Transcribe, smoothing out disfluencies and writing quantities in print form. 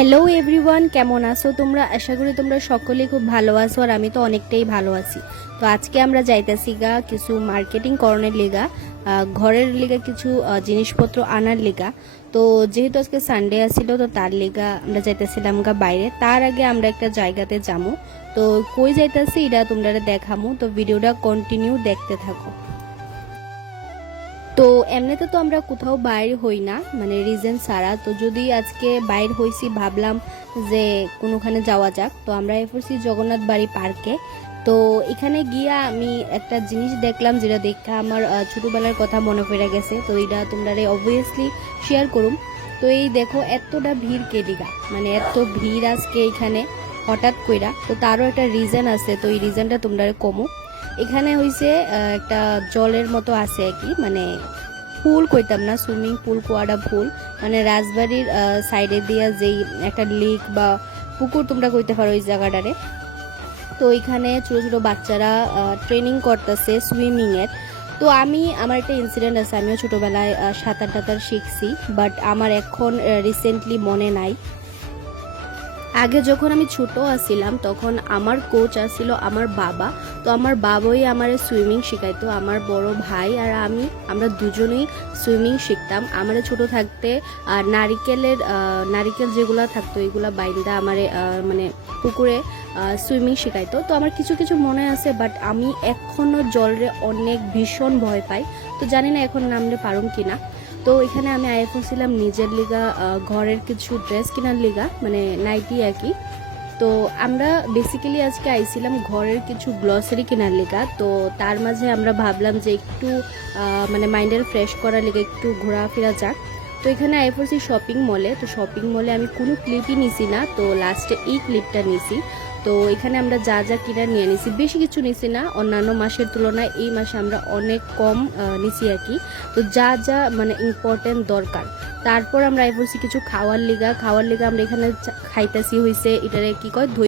Hello everyone, কেমন আছো তোমরা? আশা করি তোমরা সকলেই খুব ভালো আছো আর আমি তো অনেকটাই ভালো আছি। তো আজকে আমরা যাইতেছি গা কিছু মার্কেটিং করণের লিগা, ঘরের লিগা কিছু জিনিসপত্র আনার লিগা। তো যেহেতু আজকে সানডে আসছিল তো তার লিগা আমরা যাইতেছিলাম গা বাইরে। তার আগে আমরা একটা জায়গাতে যাবো, তো কই যাইতেছি এটা তোমরা দেখামু, তো ভিডিওটা কন্টিনিউ দেখতে থাকো। তো এমনিতে তো আমরা কোথাও বাইর হই না, মানে রিজন ছাড়া। তো যদি আজকে বাইর হইছি, ভাবলাম যে কোনোখানে যাওয়া যাক। তো আমরা এসেছি জগন্নাথ বাড়ি পার্কে। তো এখানে গিয়া আমি একটা জিনিস দেখলাম, যেটা দেখে আমার ছোটবেলার কথা মনে পড়ে গেছে। তো এটা তোমরা অবভিয়াসলি শেয়ার করুম। তো এই দেখো এতটা ভিড় কেডিগা, মানে এত ভিড় আজকে এখানে হঠাৎ কইরা। তো তারও একটা রিজন আছে, তো এই রিজনটা তোমরা কমু। এখানে হইছে একটা জলের মতো আছে আর কি, মানে পুল কইতাম না, সুইমিং পুল কোয়াটা ভুল, মানে রাজবাড়ির সাইডে দিয়া যেই একটা লেক বা পুকুর তোমরা কইতে পারো ওই জায়গাটারে। তো এখানে ছোট ছোট বাচ্চারা ট্রেনিং করতেছে সুইমিং এর। তো আমার একটা ইনসিডেন্ট আছে, আমিও ছোটবেলায় সাঁতার টাতার শিখছি, বাট আমার এখন রিসেন্টলি মনে নাই। আগে যখন আমি ছোট আছিলাম তখন আমার কোচ আসছিল আমার বাবা। তো আমার বাবাই আমার সুইমিং শেখাইতো, আমার বড় ভাই আর আমরা দুজনেই সুইমিং শিখতাম। আমার ছোট থাকতে নারিকেল যেগুলো থাকতো এগুলা বাইন্দা আমার মানে পুকুরে সুইমিং শেখাইতো। তো আমার কিছু কিছু মনে আছে, বাট আমি এখনও জলরে অনেক ভীষণ ভয় পাই। তো জানি না এখন নামলে পারুম কিনা। তো এখানে আমি আইফোন ছিলাম নিজের লিগা, ঘরের কিছু ড্রেস কেনার লিগা, মানে নাইটি আর কি। তো আমরা বেসিক্যালি আজকে আইছিলাম ঘরের কিছু গ্লসারি কেনার লিগা। তো তার মাঝে আমরা ভাবলাম যে একটু মানে মাইন্ডের ফ্রেশ করার লিগে একটু ঘোরাফেরা যাক। তো এখানে আইফোসি শপিং মলে। তো শপিং মলে আমি কোনো ক্লিপই নিছি না, তো লাস্টে এই ক্লিপটা নিছি। তো এখানে আমরা যা যা কিনা নিয়ে নিছি, বেশি কিছু নিছি না, অন্যান্য মাসের তুলনায় এই মাসে আমরা অনেক কম নিছি আর কি। তো যা যা মানে ইম্পর্টেন্ট দরকার। তারপর আমরা বলছি কিছু খাওয়ার লিগা আমরা এখানে খাইতেছি হইছে এটারে কি কয়, দই